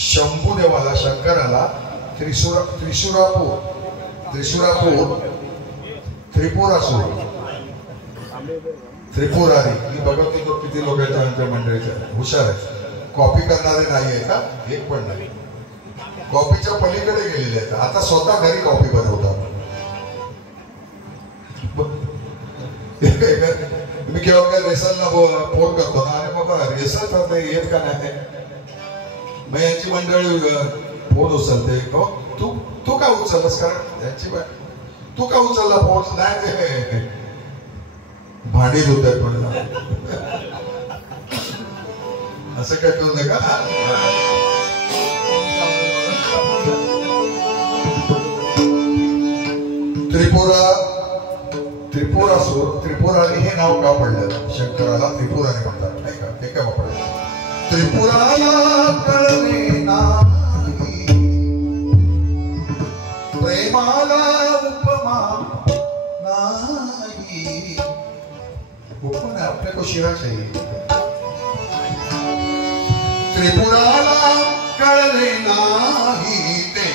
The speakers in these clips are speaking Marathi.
शंभूदेवाला शंकराला त्रिपुरासूर त्रिपुरारी ही बघा किती लोक आहेत आमच्या मंडळीच्या हुशार आहेत. कॉपी करणारे नाही आहे का? एक पण नाही. कॉपीच्या पलीकडे गेलेले आहेत. आता स्वतः घरी कॉपी बनवतात. मी केव्हा काय रेसलला फोन करतो ना, अरे बाबा रेसल करता येत का नाही. मग यांची मंडळी फोन उचलते. तू का उचललास? कारण यांची तू का उचलला फोन? नाही ते भांडी धुतात म्हणून. असं काय करू नका. त्रिपुरारी हे नाव का पडलं? शंकराला त्रिपुरारी म्हणतात नाही का? ते काय वापरलं? त्रिपुराला कळले नाही प्रेमाला उपमा नाही. उपमा अपने को शिरा चाहिए. त्रिपुराला कळले नाही ते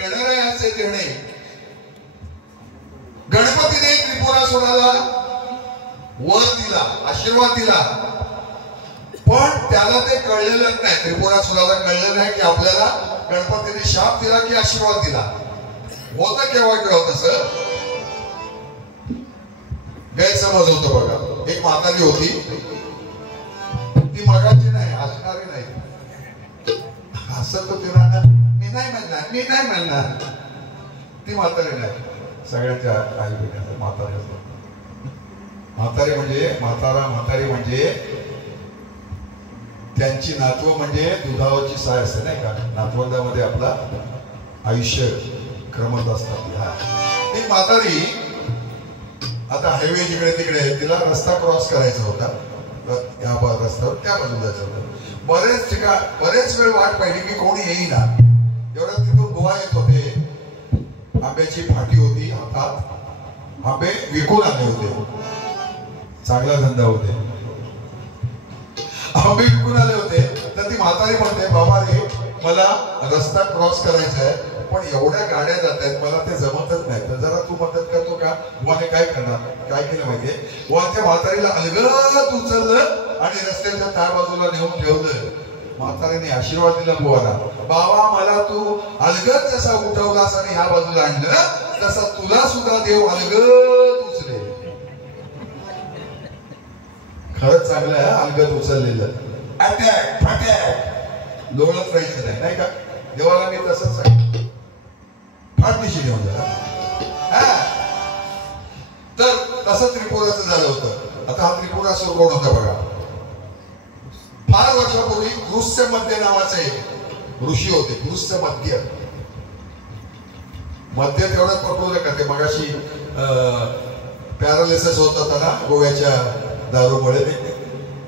गणराया गणपतीने त्रिपुरासुराला वर दिला, आशीर्वाद दिला, पण त्याला ते कळलेलं नाही. त्रिपुरासुराला कळलं नाही की आपल्याला गणपतीने शाप दिला की आशीर्वाद दिला. होतं केव्हा केव्हा तसं गैरसमज होतो बघा. एक म्हातारी होती, ती मगाची नाही, असणारी नाही. असं तो तिला मी नाही म्हणणार. ती म्हातारी नाही. सगळ्यांच्या आई बहिणी म्हातारी असतात. म्हातारी म्हणजे त्यांची नातवं म्हणजे दुधावरची साय असते नाही का? नातवंडामध्ये आपला आयुष्य क्रमत असतात. एक म्हातारी आता हायवे जिकडे तिकडे तिला रस्ता क्रॉस करायचा होता. या रस्त्यावर त्या बाजूला जायचं होतं. बरेच वेळ वाट पाहिली की कोणी येईना. एवढ्यात तिथून बुवा येत होते. आंब्याची फाटी होती हातात. आंबे विकून आले होते. चांगला धंदा होते. आंबे विकून आले होते. तर ती म्हातारी म्हणते बाबा रे मला रस्ता क्रॉस करायचा आहे, पण एवढ्या गाड्या जात आहेत मला ते जमतच नाही. तर जरा तू मदत करतो का? बुवाने काय करणार? काय केलं माहितीये? बुवाच्या म्हातारीला अलगद उचललं आणि रस्त्याच्या त्या बाजूला नेऊन ठेवलं. म्हातारीने आशीर्वाद दिला बुवाला. बाबा मला तू अलगद जसा उठवलास आणि ह्या बाजूला आणलं तसा तुला सुद्धा देव अलगद उचले. खरंच चांगलं आहे अलगद उचललेलं. अटॅक फटॅक लोळत राहायचं नाही का? देवाला मी तसंच सांगितलं. फाट दिशी देऊन जरा. तर तसं त्रिपुराचं झालं होतं. आता हा त्रिपुरासूर कोण होता बघा. फार वर्षापूर्वी गृह्य मध्य नावाचे ऋषी होते. गृह्य मध्य तेवढंच पकडलं का? ते मगाशी पॅरालिसिस होत होता ना गोव्याच्या दारूमुळे. ते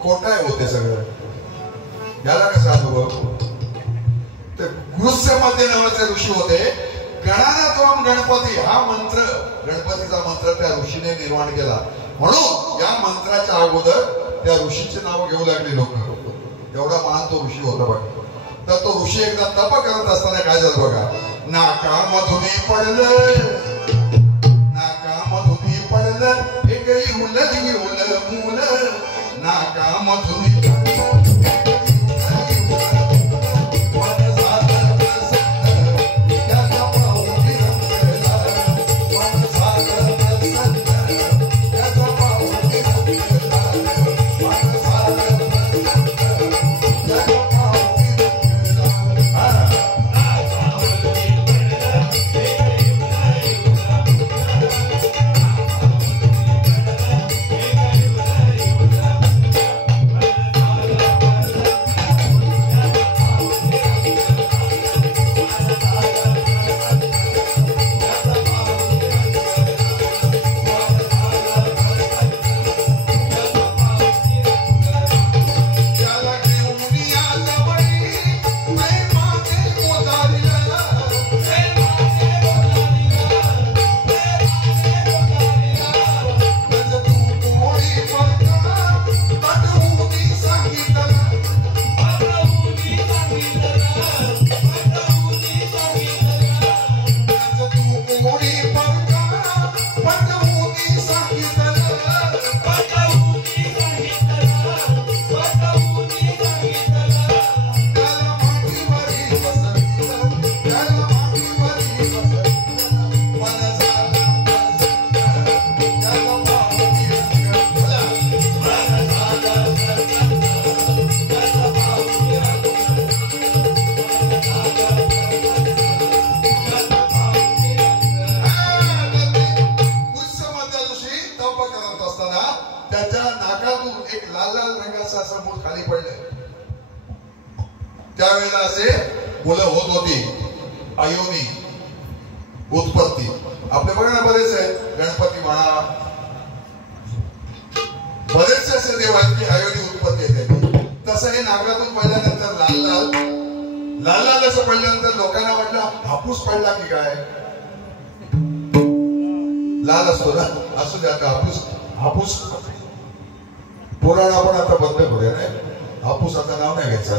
खोटाय होते सगळं. याला कसं अनुभव? ते गृह्य मध्य नावाचे ऋषी होते. गणानात्वम गणपती हा मंत्र, गणपतीचा मंत्र त्या ऋषीने निर्माण केला. म्हणून या मंत्राच्या अगोदर त्या ऋषीचे नाव घेऊ लागले लोक. एवढा महान तो ऋषी होता बघा. तर तो ऋषी एकदा तप करत असताना काय झालं बघा. नाकामधुनी पडलं, नाकामधुनी पडलं एक उल मूल. नाकामधुनी तप करत असताना त्याच्या नाकातून एक लाल लाल रंगाचा असा मूळ खाली पडलंय. त्यावेळेला असे मुलं होत होती, अयोनी उत्पत्ती. आपले बघा ना बरेच आहेत, गणपती म्हणा, बरेचसे असे देव आहेत की अयोनी उत्पत्ती येते. तसं हे नाकातून पडल्यानंतर लाल लाल लाल लाल असं पडल्यानंतर लोकांना वाटलं हापूस पडला की काय. लाल असतो ना, असू द्या आता हापूस पुराण आपण आता बंद करूया. नाही हापूस आता नाव नाही घ्यायचं,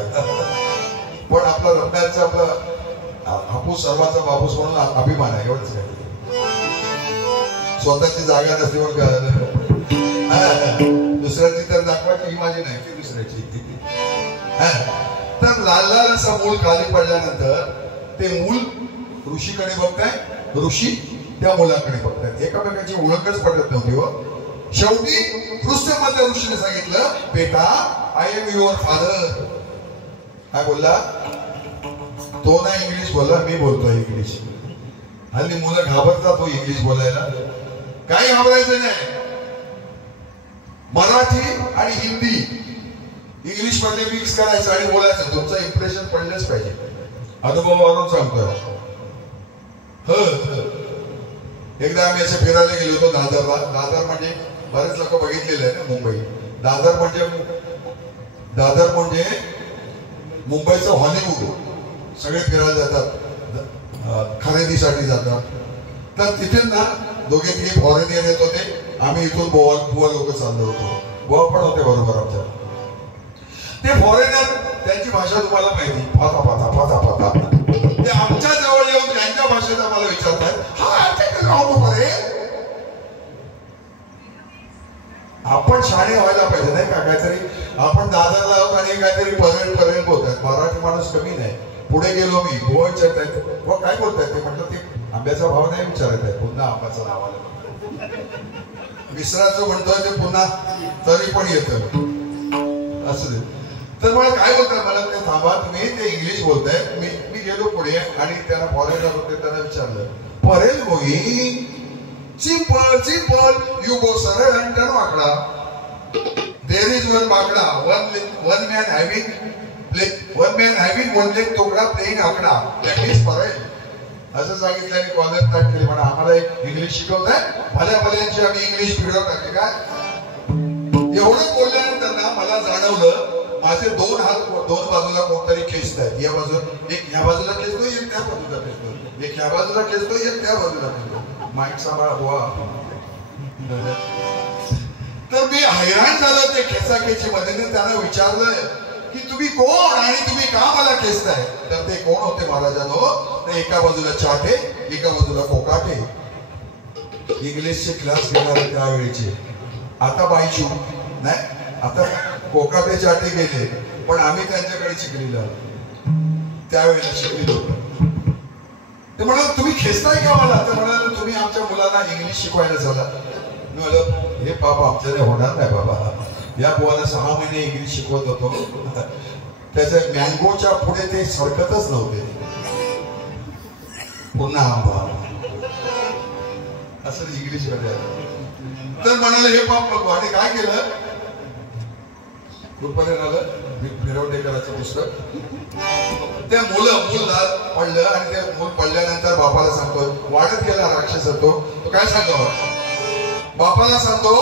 पण आपला रत्नाचा आपला हापूस सर्वांचा बापूस म्हणून अभिमान आहे. एवढंच काय, स्वतःची जागा नसते म्हणून काय दुसऱ्याची तर दाखवायची ही माझी नाही की दुसऱ्याची. तर लाल लाल असं मूळ खाली पडल्यानंतर ते मूल ऋषीकडे बघताय, ऋषी त्या मुलाकडे बघतायत. एकामेकाची ओळखच पडत नव्हती. व शेवटी ऋषीमध्ये ऋषीने सांगितलं, बेटा आय एम युअर फादर. काय बोलला तो? ना इंग्लिश बोलला, मी बोलतो इंग्लिश. हल्ली मुलं घाबरतात हो इंग्लिश बोलायला. काही घाबरायचं नाही. मराठी आणि हिंदी इंग्लिश मध्ये मिक्स करायचं आणि बोलायचं. तुमचं इम्प्रेशन पडलंच पाहिजे. अनुभवावरून सांगतोय. एकदा आम्ही असे फिरायला गेलो होतो दादरला. दादर म्हणजे बरेच लोक बघितलेले आहे ना मुंबई. दादर म्हणजे मुंबईचं हॉलिवूड. सगळे फिरायला जातात, खरेदीसाठी जातात. तर तिथे ना दोघे तिघे फॉरेनियर येत होते. आम्ही इथून गोवा लोक चाललो होतो. गोवा पण होते बरोबर आमच्या. ते फॉरेनर, त्यांची भाषा तुम्हाला माहिती, पाता पाता पाता पाता. ते आमच्या जवळ येऊन त्यांच्या भाषेत आम्हाला विचारतात, आपण शाणे व्हायला पाहिजे नाही का. काहीतरी आपण दादरला आहोत आणि काहीतरी परेल बोलतात. मराठी माणूस कमी नाही. पुढे गेलो मी, गोवा विचारतायत, व काय बोलतायत ते. म्हटलं ते आंब्याचा भाव नाही विचारत आहे, पुन्हा आंब्याचं नाव आलं. मिश्राचं म्हणतोय ते पुन्हा तरी पण येतं असं. तर मला काय बोलतात, मला ते थांबा तुम्ही ते इंग्लिश बोलताय. मी गेलो पुढे आणि त्यांना फॉरेनर होते, त्यांना विचारलं, परेल गोई सिंपल सिंपल यू गो सरळ आणि त्यानं वाकडा. देर इज वन वाकडा, one man having one leg तोकडा प्लेइंग आकडा. दॅट इज परेल असं सांगितलं. आणि कॉलेज स्टार्ट केली. म्हणा आम्हाला एक इंग्लिश शिकवताय, भल्या भल्यांची आम्ही इंग्लिश बिघडवून टाकली काय. एवढं बोलल्यानंतर ना मला जाणवलं माझे दोन हात दोन बाजूला कोणतरी खेचतायत. या बाजूला एक ह्या बाजूला खेचतोय, एक त्या बाजूला खेचतोय, एक ह्या बाजूला खेचतोय, एक त्या बाजूला खेचतोय. माईक सांभाळा बुवा. तर मी हैराण झालो ते खेचाखेची मध्ये. त्यांना विचारलं की तुम्ही कोण आणि तुम्ही का मला खेचताय. तर ते कोण होते महाराजांनो, ते एका बाजूला चाटे, एका बाजूला कोकाटे. इंग्लिशचे क्लास घेणारे त्यावेळेचे. आता बाईशू नाही, आता कोकाटे चाटे गेले, पण आम्ही त्यांच्याकडे शिकलेलं त्यावेळेला शिकलेलो. ते म्हणाल तुम्ही खेचताय का मला. ते म्हणाल तुम्ही आमच्या मुलांना इंग्लिश शिकवायला झाला. मी म्हणलं हे बाबा आमच्याने होणार नाही बाबा. या बुवाला 6 महिने इंग्लिश शिकवत होतो. त्याच्या मँगोच्या पुढे ते सरकतच नव्हते. पुन्हा आंबा असं इंग्लिश मध्ये. तर म्हणाले हे बाप बघू. आणि काय केलं, कुठपर्यंत आलं, मिरवडेकरांचं पुस्तक. ते मूल पडलं आणि ते मूल पडल्यानंतर बापाला सांगतो, वाढत गेला राक्षस होतो. तो काय सांगतो बापाला, सांगतो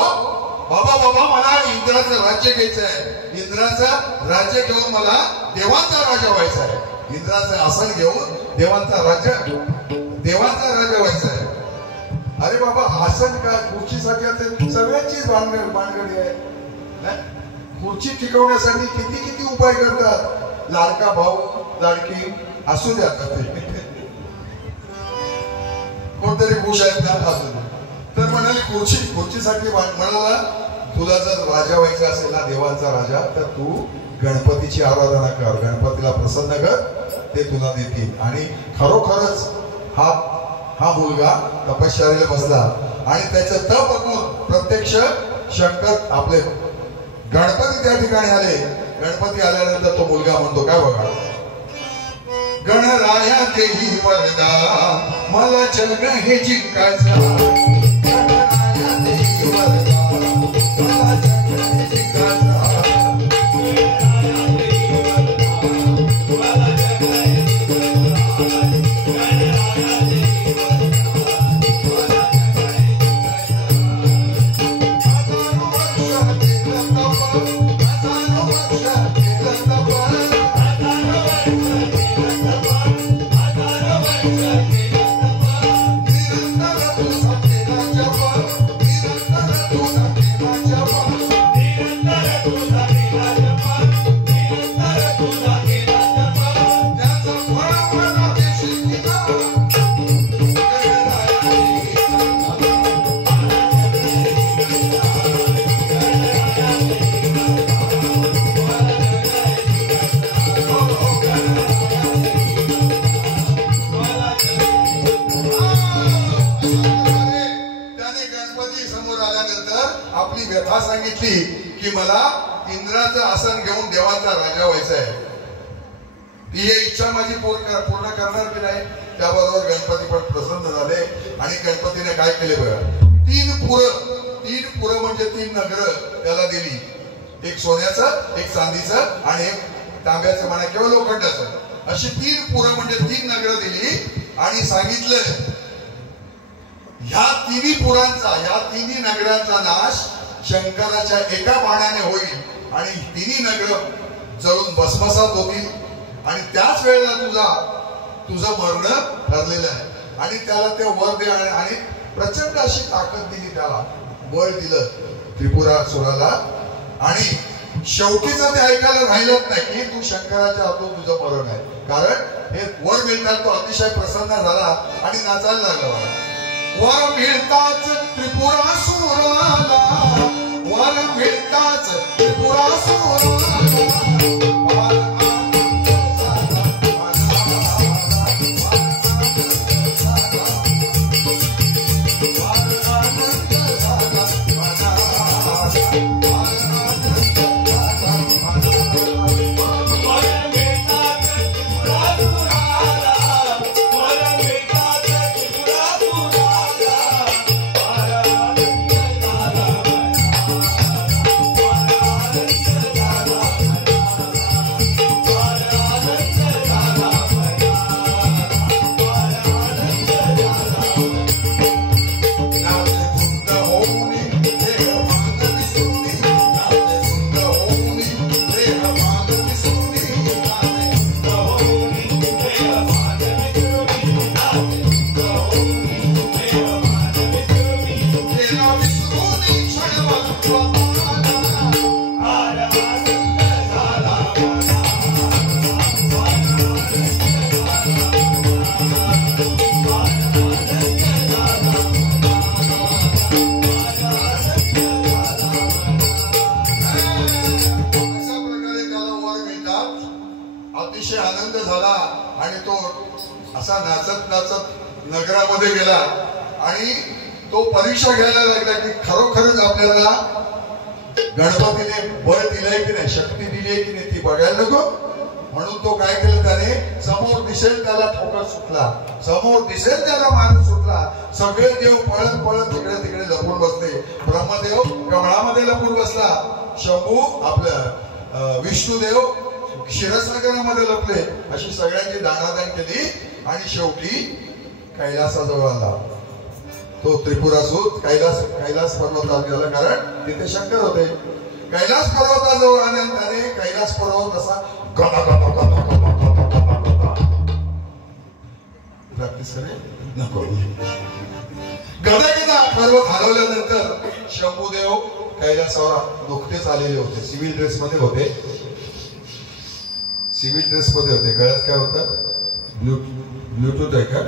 बाबा मला इंद्राचं राज्य घ्यायचं आहे. इंद्राचं राज्य घेऊन मला देवांचा राजा व्हायचा आहे. इंद्राचं आसन घेऊन देवांचा राजा व्हायचा आहे. अरे बाबा आसन काय, खुर्चीसाठी सगळ्यांचीच भानगडी आहे. खुर्ची टिकवण्यासाठी किती उपाय करतात. लाडका भाऊ लाडकी असू द्या, कोणतरी खुश आहेत ना असू द्या. तर म्हणाले खुर्चीसाठी म्हणाला, तुला जर राजा व्हायचा असेल ना, देवांचा राजा, तर तू गणपतीची आराधना कर, गणपतीला प्रसन्न कर, ते तुला देतील. आणि खरोखरच हा मुलगा तपश्चर्येला बसला आणि त्याचं तप बघून प्रत्यक्ष शंकर आपले गणपती त्या ठिकाणी आले. गणपती आल्यानंतर तो मुलगा म्हणतो काय बघा, गणराया देही वरदान मला जग हे जिंकायचं. गणराया देही वरदान झाल्यानंतर आपली व्यथा सांगितली की मला इंद्राचं आसन घेऊन देवांचा राजा व्हायचा आहे. ती इच्छा माझी पूर्ण करणार की नाही. त्याबरोबर गणपती पण प्रसन्न झाले आणि गणपतीने काय केले बघा, 3 पुरं म्हणजे 3 नगर त्याला दिली. एक सोन्याचं, एक चांदीचं आणि एक तांब्याचं म्हणा किंवा लोखंडाचं. अशी 3 पुरं म्हणजे 3 नगर दिली आणि सांगितलं ह्या 3 पुरांचा, ह्या 3 नगरांचा नाश शंकराच्या एका बाणाने होईल आणि 3 नगर जळून भस्मसात होतील आणि त्याच वेळेला तुझं मरण ठरलेलं आहे. आणि त्याला ते वर दे आणि प्रचंड अशी ताकद दिली, त्याला बळ दिलं त्रिपुरासुराला. आणि शेवटीचं ते ऐकायला राहिलंच नाही की तू शंकराच्या हातून तुझं मरण आहे. कारण हे वर मिळतात तो अतिशय प्रसन्न झाला आणि नाचायला लागला. वर मिळताच त्रिपुरासुराला, वर मिळताच त्रिपुरासुराला नगरामध्ये गेला आणि तो परीक्षा घ्यायला लागला की खरोखरच आपल्याला गणपतीने बळ दिलंय की नाही, शक्ती दिली आहे की नाही ती बघायला नको. म्हणून तो काय केलं, त्याने समोर दिसेल त्याला ठोकर सुटला, समोर दिसेल त्याला मार सुटला. सगळे देव पळत पळत तिकडे तिकडे लपून बसले. ब्रह्मदेव कमळामध्ये लपून बसला, शंभू आपलं विष्णुदेव क्षीरसागरामध्ये लपले. अशी सगळ्यांची दाणादाण केली आणि शेवटी कैलासाजवळ आला. तो त्रिपुरासूर कैलास पर्वतावर गेला, कारण तिथे शंकर होते. कैलास पर्वताजवळ आल्यानंतर त्याने कैलास पर्वत असा प्रॅक्टिस करे नको गदा पर्वत हलवल्यानंतर शंभूदेव कैलासावर नुकतेच आलेले होते. सिव्हिल ड्रेस मध्ये होते, सिव्हिल ड्रेस मध्ये होते. गळ्यात काय होतं, ब्लूटूथ आहे का,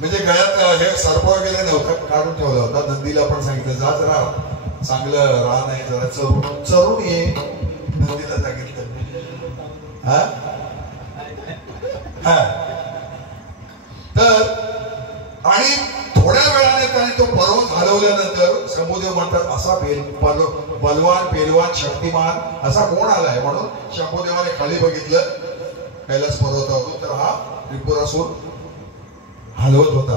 म्हणजे गळ्यात हे सर्प वगैरे नव्हतं, काढून ठेवला होता. नंदीला पण सांगितलं जा जरा चांगलं राह नाही, जरा चरून ये. नंदीला सांगितलं तर. आणि थोड्या वेळाने त्याने तो पर्वत हलवल्यानंतर शंभूदेव म्हणतात असा बलवान पेलवान शक्तिमान असा कोण आलाय. म्हणून शंभूदेवाने खाली बघितलं कैलास पर्वतावरून, तर हा त्रिपुरासूर हलवत होता,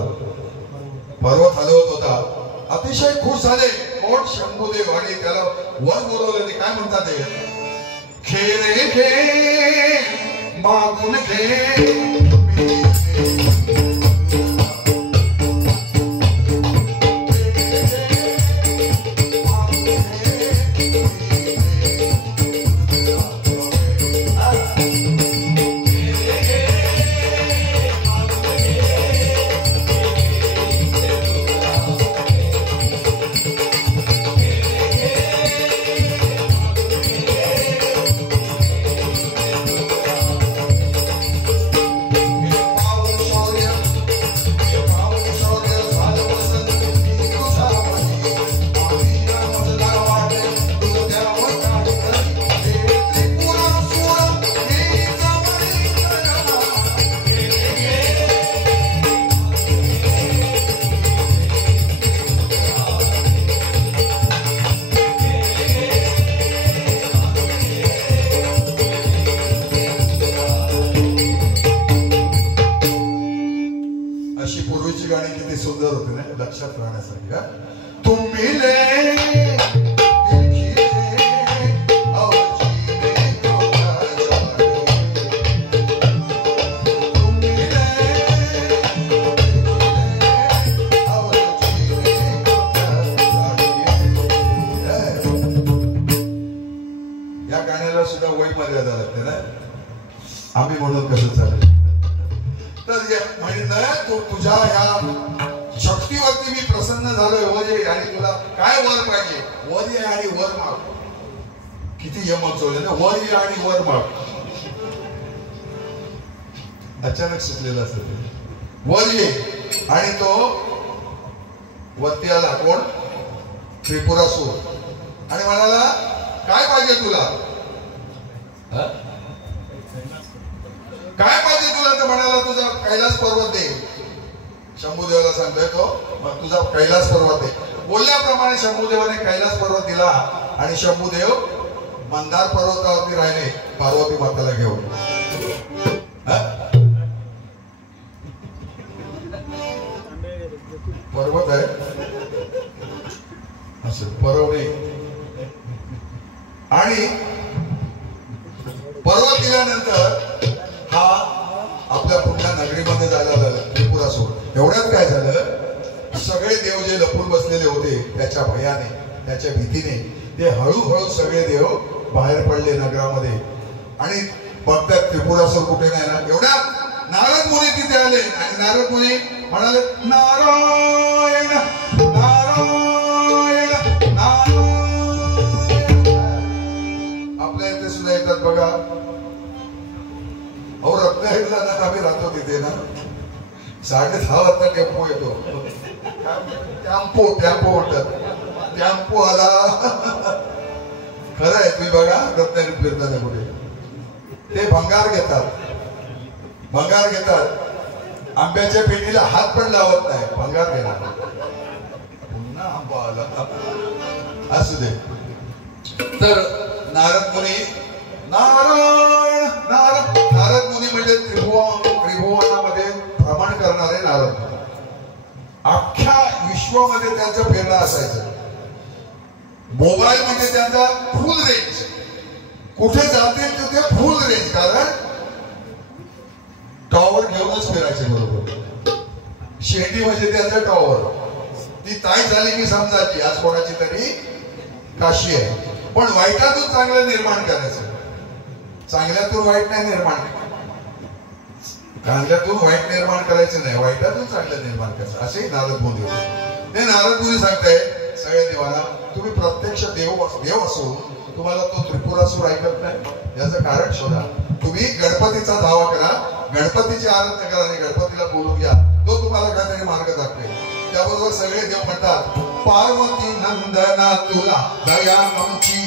पर्वत हलवत होता. अतिशय खुश झाले कोण, शंभूदेव. आणि त्याला वर बोलवले. काय म्हणतात ते, खेरे घे मागून घे राहण्यासाठी का तुम्ही सुद्धा वय मर्यादा लागते ना आम्ही म्हणून कसं चालेल तर म्हणजे तुझ्या ह्या शक्तीवरती मी प्रसन्न झालोय वजे आणि तुला काय वर पाहिजे वर ये आणि वर माग किती यमक चोरले ना वर ये आणि वर माग अचानक सुचलेलं असतं ते वर ये आणि तो वरती आला कोण त्रिपुरासूर आणि म्हणाला काय पाहिजे तुला काय पाहिजे तुला तर म्हणाला तुझा कैलास पर्वत दे शंभूदेवाला सांगतोय तो मग तुझा कैलास पर्वत दे बोलल्याप्रमाणे शंभूदेवाने कैलास पर्वत दिला आणि शंभूदेव मंदार पर्वतावरती राहिले पार्वती माताला घेऊन पर्वत आहे असं पर्वणी आणि पर्वत दिल्यानंतर हा आपल्या पुण्या नगरीमध्ये जायला लागला त्रिपुरासूर एवढ्यात काय झालं सगळे देव जे लपून बसलेले होते त्याच्या भयाने त्याच्या भीतीने ते हळूहळू सगळे देव बाहेर पडले नगरामध्ये आणि बघतात त्रिपुरासूर कुठे नाही ना एवढ्यात नारद मुनी तिथे आले आणि नारद मुनी म्हणाले नारायण नारायण नारायण आपल्या इथे सुद्धा येतात बघा अहो रत्नागिरीला ना आम्ही राहतो तिथे ना 6:30 वाजता टेम्पो येतो टॅम्पो म्हणतात टॅम्पो आला खरं आहे तुम्ही बघा रत्नागिरीत फिरताना कुठे ते भंगार घेतात आंब्याच्या पेटीला हात पण लावत नाही भंगार घेणार पुन्हा आंबा आला असू दे तर नारद मुनी नारायण नारद मुनी म्हणजे त्रिभुवनामध्ये भ्रमण करणारे नारद अख्ख्या विश्वामध्ये त्यांचं फिरणं असायचं मोबाईल म्हणजे त्यांचा फुल रेंज कुठे जातील तिथे फुल रेंज कारण टॉवर घेऊनच फिरायचे बरोबर शेंडी म्हणजे त्यांचा टॉवर ती ताई झाली की समजायची आज कोणाची तरी काशी आहे पण वाईटातून चांगलं निर्माण करायचं चांगल्यातून वाईट नाही निर्माण चांगल्यातून वाईट निर्माण करायचं नाही वाईटातून चांगलं निर्माण करायचं असे नारद मुनी होते ते नारद मुनी सांगताय सगळ्या देवाला तुम्ही प्रत्यक्ष देव असून तुम्हाला तो त्रिपुरासूर ऐकत नाही याचं कारण शोधा तुम्ही गणपतीचा धावा करा गणपतीची आराधना करा आणि गणपतीला बोलून घ्या तो तुम्हाला काहीतरी मार्ग दाखवेल त्याबरोबर सगळे देव म्हणतात पार्वती नंदना तुला दया आमची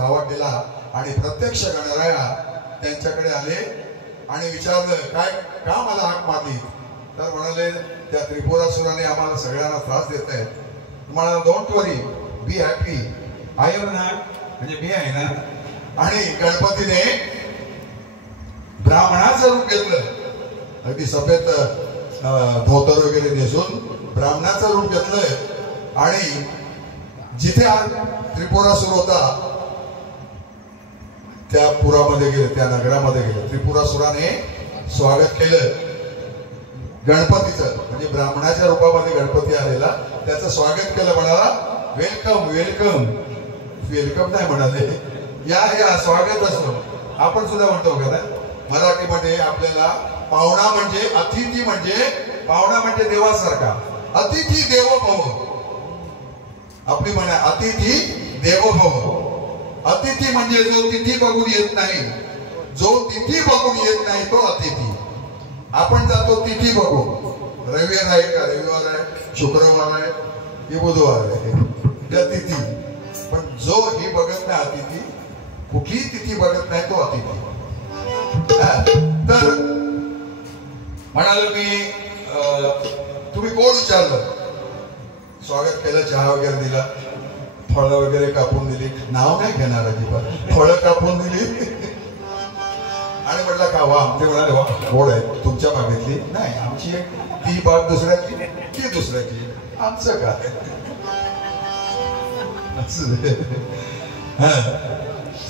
धावा केला आणि प्रत्यक्ष गणराया त्यांच्याकडे आले आणि विचारलं, काय का मला हाक मारली? तर म्हणाले, त्या त्रिपुरासुराने आम्हाला सगळ्यांना त्रास देत आहेत. म्हणाला, don't worry, be happy, I am ना, म्हणजे मी आहे ना. आणि गणपतीने ब्राह्मणाचं रूप घेतलं, अगदी सफेद धोतर वगैरे नेसून ब्राह्मणाचं रूप घेतलंय आणि जिथे त्रिपुरासुर होता त्या पुरामध्ये गेले, त्या नगरामध्ये गेले. त्रिपुरासुराने स्वागत केलं गणपतीचं, म्हणजे ब्राह्मणाच्या रूपामध्ये गणपती आलेला, त्याचं स्वागत केलं. म्हणाला, वेलकम वेलकम. वेलकम नाही म्हणाले, या स्वागत असतो. आपण सुद्धा म्हणतो का ना मराठीमध्ये, आपल्याला पाहुणा म्हणजे अतिथी, म्हणजे पाहुणा म्हणजे देवासारखा. अतिथी देवो भव, आपली म्हणा अतिथी देवो भव. अतिथी म्हणजे जो तिथी बघून येत नाही, जो तिथी बघून येत नाही तो अतिथी. आपण जातो तिथी बघू, रविवार आहे का, रविवार आहे, शुक्रवार आहे की बुधवार आहे, त्या तिथी. पण जो ही बघत नाही अतिथी, कुठलीही तिथी बघत नाही तो अतिथी. तर म्हणाल मी, तुम्ही कोण विचारलं, स्वागत केलं, चहा वगैरे दिला, फळं वगैरे कापून दिली, नाव नाही घेणार अजिबात, फळं कापून दिली आणि म्हटलं का वा. ते म्हणाले, वा गोड आहे, तुमच्या बागेतली नाही, आमची ती बाग दुसऱ्याची, ती दुसऱ्याची, आमचं काय.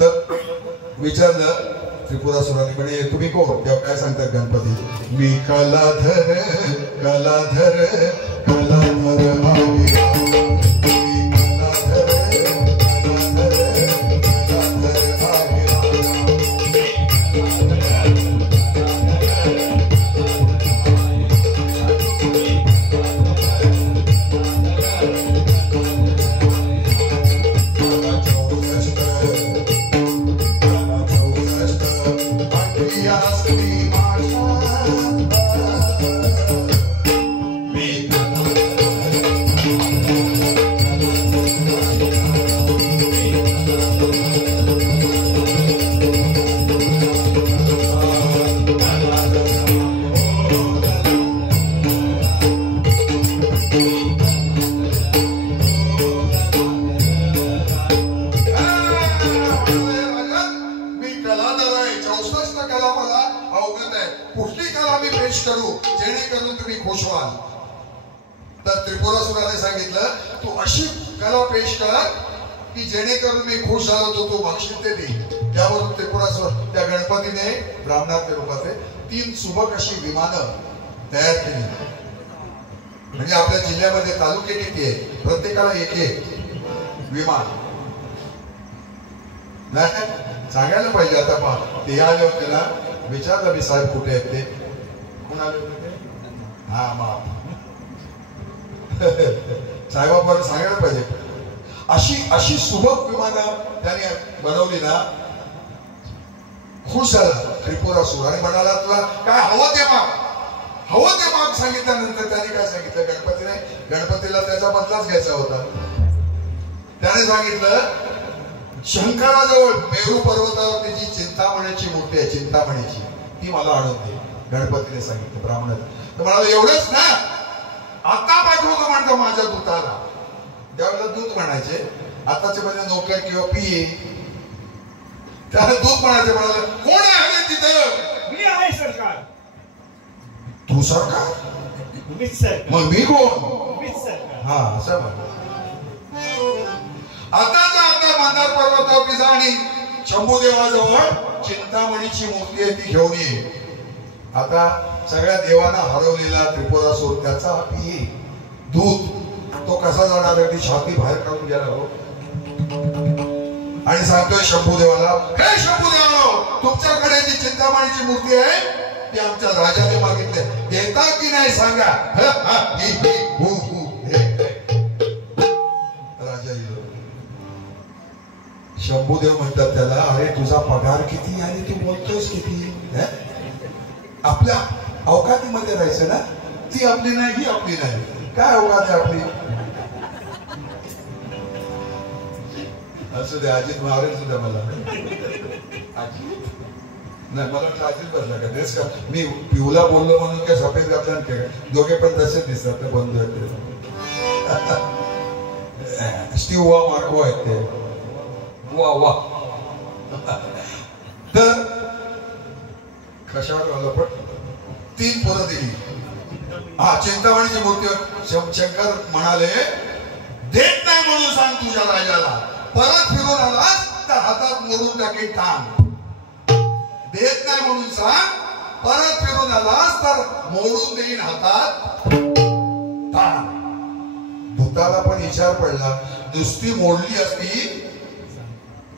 तर विचारलं त्रिपुरासुराने, म्हणे तुम्ही कोण? तेव्हा काय सांगतात गणपती, मी कलाधर कलाधर कलाधर करू जेणेकरून तुम्ही खुश व्हाल. तर त्रिपुरासुराने सांगितलं, तू अशी कला पेश कर की जेणेकरून मी खुश झालो तो तू बक्षीस दे. त्यावरून त्रिपुरासुर त्या गणपतीने ब्राह्मणाच्या रूपाचे 3 सुबक अशी विमानं तयार केली. म्हणजे आपल्या जिल्ह्यामध्ये तालुके किती आहे, प्रत्येकाला एक विमान नाही सांगायला पाहिजे. आता पहा, ते आले होते ना, विचारलं मी, साहेब कुठे आहेत ते? कोण आले होते? हा माप साहेबांना सांगायला पाहिजे. अशी सुबक विमानं त्याने बनवली ना, खुश झाला त्रिपुरासुर आणि म्हणाला, तुला काय हवं ते माप, हवं ते माप. सांगितल्यानंतर त्याने काय सांगितलं, गणपतीला त्याचा बदलाच घ्यायचा होता. त्याने सांगितलं, शंकराजवळ मेरू पर्वतावर त्याची चिंतामणीची मूर्ती आहे, चिंतामणीची, ती मला आणून दे. गणपतीने सांगितलं ब्राह्मण. तर म्हणाला, एवढंच ना, आता पाठवतो म्हणतो माझ्या दूताला. त्यावेळेला दूत म्हणायचे, आताचे म्हणजे नोकर किंवा पीए, त्याला दूत म्हणायचे. म्हणाले, कोण आहे तिथं? मी आहे सरकार. तू सरकार? मीच सरकार. मग मी कोण? मीच सरकार. हा असं म्हण. आता मंदार पर्वतावरती जा आणि शंभूदेवाजवळ चिंतामणीची मूर्ती आहे ती घेऊन ये. आता सगळ्या देवांना हरवलेला त्रिपुरासुर, त्याचा पीए दूत, तो कसा जाणार आहे? ती छाती बाहेर काढून गेला हो आणि सांगतोय शंभूदेवाला, हे शंभूदेवा, तुमच्याकडे जी चिंतामणीची मूर्ती आहे ती आमच्या राजाने मागितली, देता की नाही सांगा. राजा शंभूदेव म्हणतात त्याला, अरे तुझा पगार किती आणि तू बोलतोयस किती? आपल्या अवकातीमध्ये राहायचं ना, ती आपली नाही, ही आपली नाही. काय अवकात आहे आपली? असू दे, अजित मारेल सुद्धा मला. अजित नाही, मला वाटलं अजित बसला का तेच का. मी पिवला बोललो म्हणून काय सफेद घातला काय, दोघे पण तसेच दिसतात ते बंधू आहेत ते. स्टीव वा मार्को आहेत ते. वा वा. तर कशावर आलं पण 3 पोरं दिली. हा, चिंतामणीची मूर्ती. शंकर म्हणाले देत नाही म्हणून सांग तुझ्या राजाला, परत फिरून आलास तर हातात मोडून टाकेल टांग. देत नाही म्हणून सांग, परत फिरून आलास तर मोडून देईन हातात टांग. भूताला पण विचार पडला, नुसती मोडली असती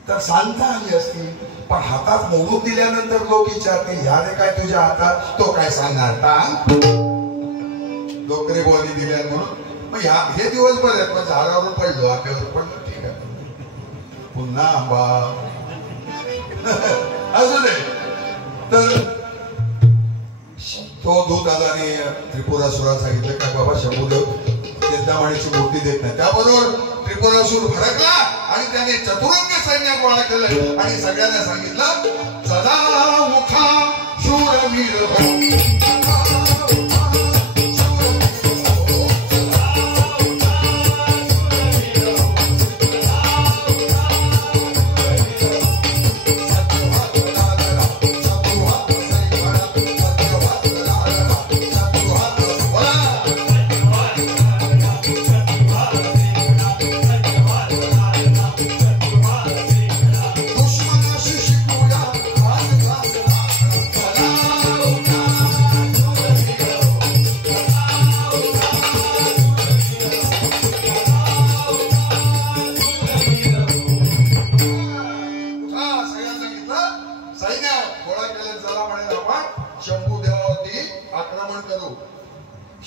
तर सांगता आली असती, पण हातात मोडून दिल्यानंतर लोक विचारतील ह्याने काय तुझ्या हातात, तो काय सांगणार टांग. डोकरी बोली दिल्या म्हणून मग हे दिवसभर आहेत. पण झाडावरून पडलो, आंब्यावर पडलो, ठीक आहे, पुन्हा आंबा. असू दे. तर तो दूत आला आणि त्रिपुरासुराला सांगितलं काय बाबा शंभूदेव चिंतामणीची मूर्ती देत नाही. त्याबरोबर त्रिपुरासुर भडकला आणि त्याने चतुरंग सैन्य गोळा केलं आणि सगळ्यांना सांगितलं सदा मुखा शूरवीर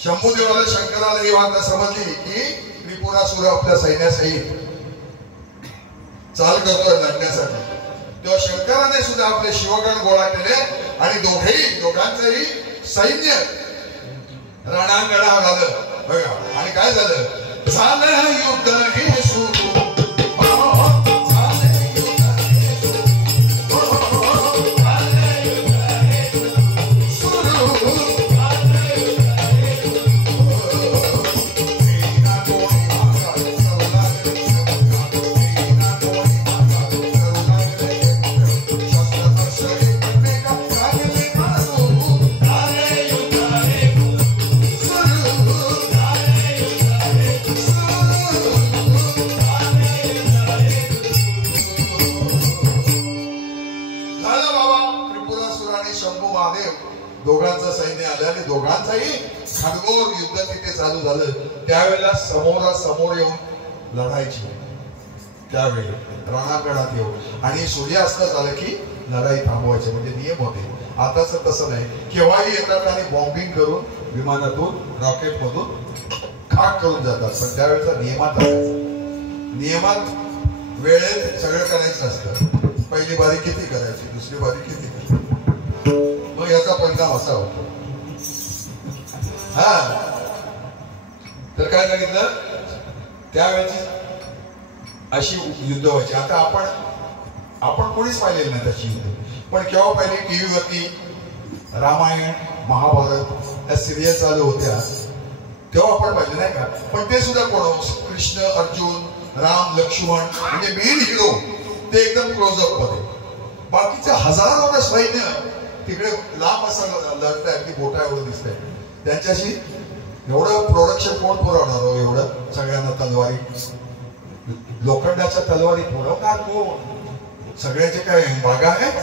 शंभूदेवाला शंकराला ही वार्ता समजली की त्रिपुरासुर आपल्या सैन्यासहित चाल करतोय लढण्यासाठी. तेव्हा शंकराने सुद्धा आपले शिवगण गोळा केले आणि दोघांचंही सैन्य रणांगणावर आलं बघा. आणि काय झालं युद्ध हे सुरू. दोघांचं सैन्य आलं आणि दोघांचंही खडगोर युद्ध तिथे चालू झालं. त्यावेळेला समोरासमोर येऊन लढायची. त्यावेळी रणांगणात येऊन आणि सूर्यास्त झालं की लढाई थांबवायची, म्हणजे नियम होते. आताच तसं नाही, केव्हाही येतात आणि बॉम्बिंग करून विमानातून रॉकेट मधून खाक करून जातात. पण त्यावेळेचा नियमात वेळेत सगळं करायचं असतं. पहिली बारी किती करायची, दुसरी बारी किती करायची, मग याचा परिणाम असा होतो. हा, तर काय सांगितलं त्यावेळेची अशी युद्ध व्हायची. आता आपण कोणीच पाहिलेलं नाही तशी युद्ध. पण केव्हा पाहिली टीव्हीवरती रामायण महाभारत या सिरियल चालू होत्या तेव्हा आपण पाहिजे नाही का. पण ते सुद्धा कोण, कृष्ण अर्जुन राम लक्ष्मण म्हणजे मेन हिरो ते एकदम क्लोजअप मध्ये. बाकीचे हजारो सैन्य तिकडे लांब असं लढतंय, अगदी बोटा एवढं दिसतंय. त्यांच्याशी एवढं प्रोडक्शन कोण पुरवणार हो, एवढं सगळ्यांना तलवारी, लोखंडाच्या तलवारी पुरवणार कोण. सगळ्याचे काय बागा आहेत,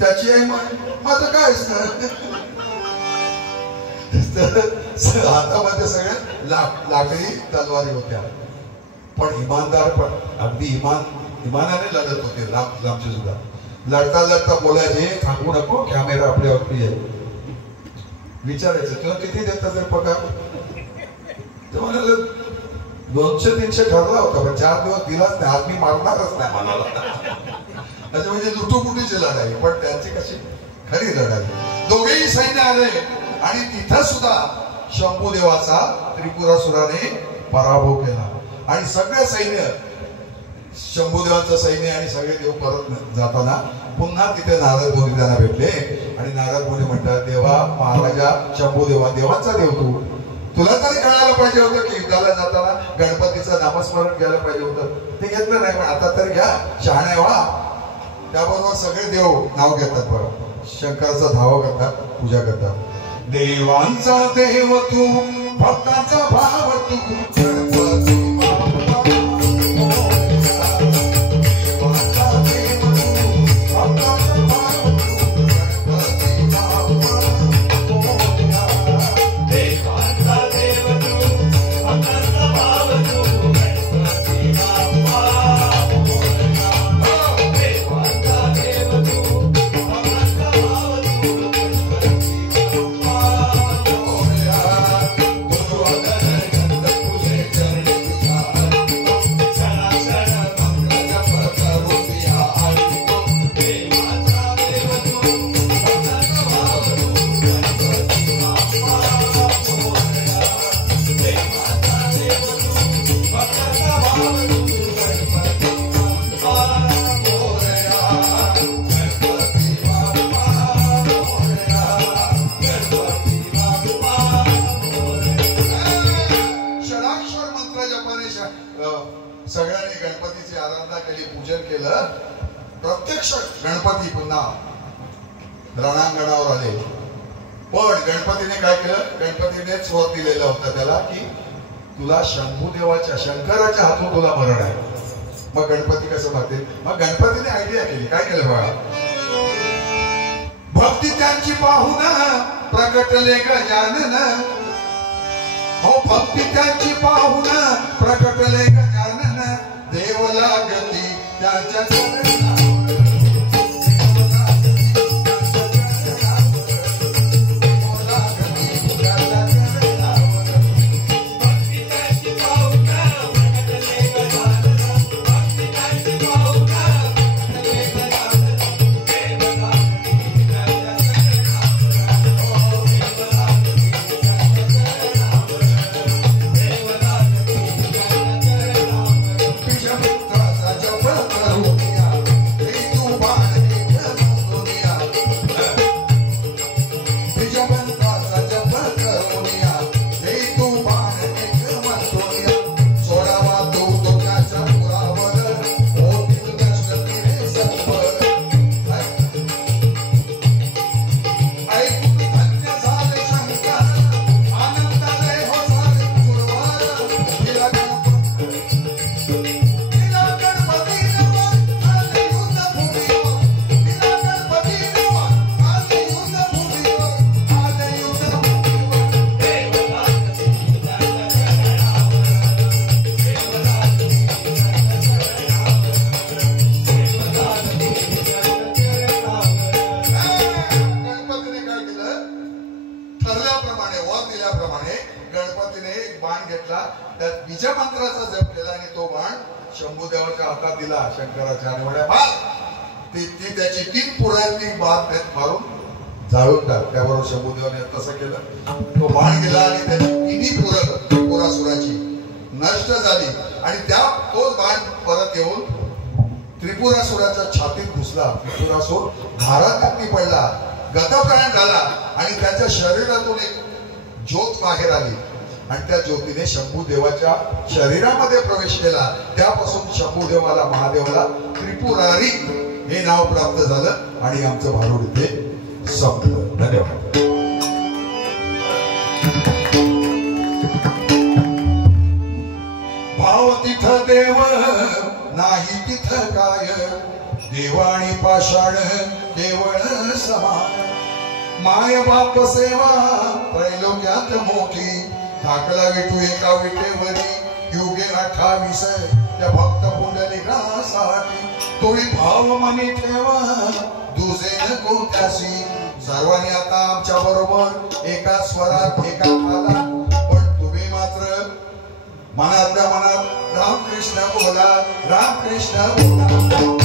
त्याची आहे माझं काय हातामध्ये सगळ्या लाकडी तलवारी होत्या. पण इमानदार पण अगदी इमानाने लढत होते. लांबचे सुद्धा लढता बोलायचे थांबू नको, कॅमेरा आपल्यावरती आहे. विचारायचं तुला किती देतात तर पगार. ते म्हणाले 200-300 ठरला होता, पण 4 दिवस दिलाच नाही. आज मी मारणारच नाही म्हणाला. असं म्हणजे लुटूपुटीची लढाई, पण त्यांची कशी खरी लढाई. दोघेही सैन्य आले आणि तिथं सुद्धा शंभूदेवाचा त्रिपुरासुराने पराभव केला आणि सगळं सैन्य शंभूदेवाचं सैन्य आणि सगळे देव परत जाताना पुन्हा तिथे नारद मुनी त्यांना भेटले आणि नारद मुनी म्हणतात, देवा महाराजा शंभूदेवा, देवाचा देव तुला तरी कळायला पाहिजे होतं की युद्धाला जाताना गणपतीचं नामस्मरण घ्यायला पाहिजे होतं, ते घेतलं नाही, पण आता तर घ्या, शहाणे व्हा. त्याबरोबर सगळे देव नाव घेतात, बरं शंकराचा धावा करतात, पूजा करतात. देवांचा देव तू, भक्तांचा भाव तू, गणपती सगळ्यांनी गणपतीची आराधना केली, पूजन केलं. प्रत्यक्ष गणपती पुन्हा रणांगणावर आले. पण गणपतीने काय केलं, गणपतीने स्वर दिलेला होता त्याला की तुला शंभूदेवाच्या शंकराच्या हातून तुला मरण आहे. मग गणपती कसं मारतील, मग गणपतीने आयडिया केली, काय केलं बघा, भक्ती त्यांची पाहून प्रकटले गजानन, हो भक्ती त्यांची पाहून प्रकटले गजानन, देव लागती त्याच्या मंत्राचा जप केला आणि तो बाण शंभूदेवाच्या हातात दिला शंकराच्या, आणि म्हणा ती त्याची 3 पुरांनी बाण मारून जाळून टाक. त्याबरोबर शंभूदेवाने तसं केलं, तो बाण गेला आणि त्याची 3 पुरं त्रिपुरासुराची नष्ट झाली आणि तोच बाण परत येऊन त्रिपुरासुराच्या छातीत घुसला. त्रिपुरासुर घारात पडला, गतप्राण झाला आणि त्याच्या शरीरातून एक ज्योत बाहेर आली आणि त्या ज्योतीने शंभूदेवाच्या शरीरामध्ये प्रवेश केला. त्यापासून शंभूदेवाला महादेवाला त्रिपुरारी हे नाव प्राप्त झालं आणि आमचं भारूड इथे संपलं. धन्यवाद. भाव तिथ देव नाही तिथ काय, देवाणी पाषाण केवळ समान, माय बाप सेवा त्रैलोक्यात मोठी, ठाकला विठू एका विटेवरी युगे 28 त्या भक्त पुंडलिकासाठी, तोही भाव मनी ठेवा दुजे नको त्यासी, सर्वांनी आता आमच्या बरोबर एका स्वरात एका तालात, पण तुम्ही मात्र मनातल्या मनात रामकृष्ण बोला, रामकृष्ण बोला.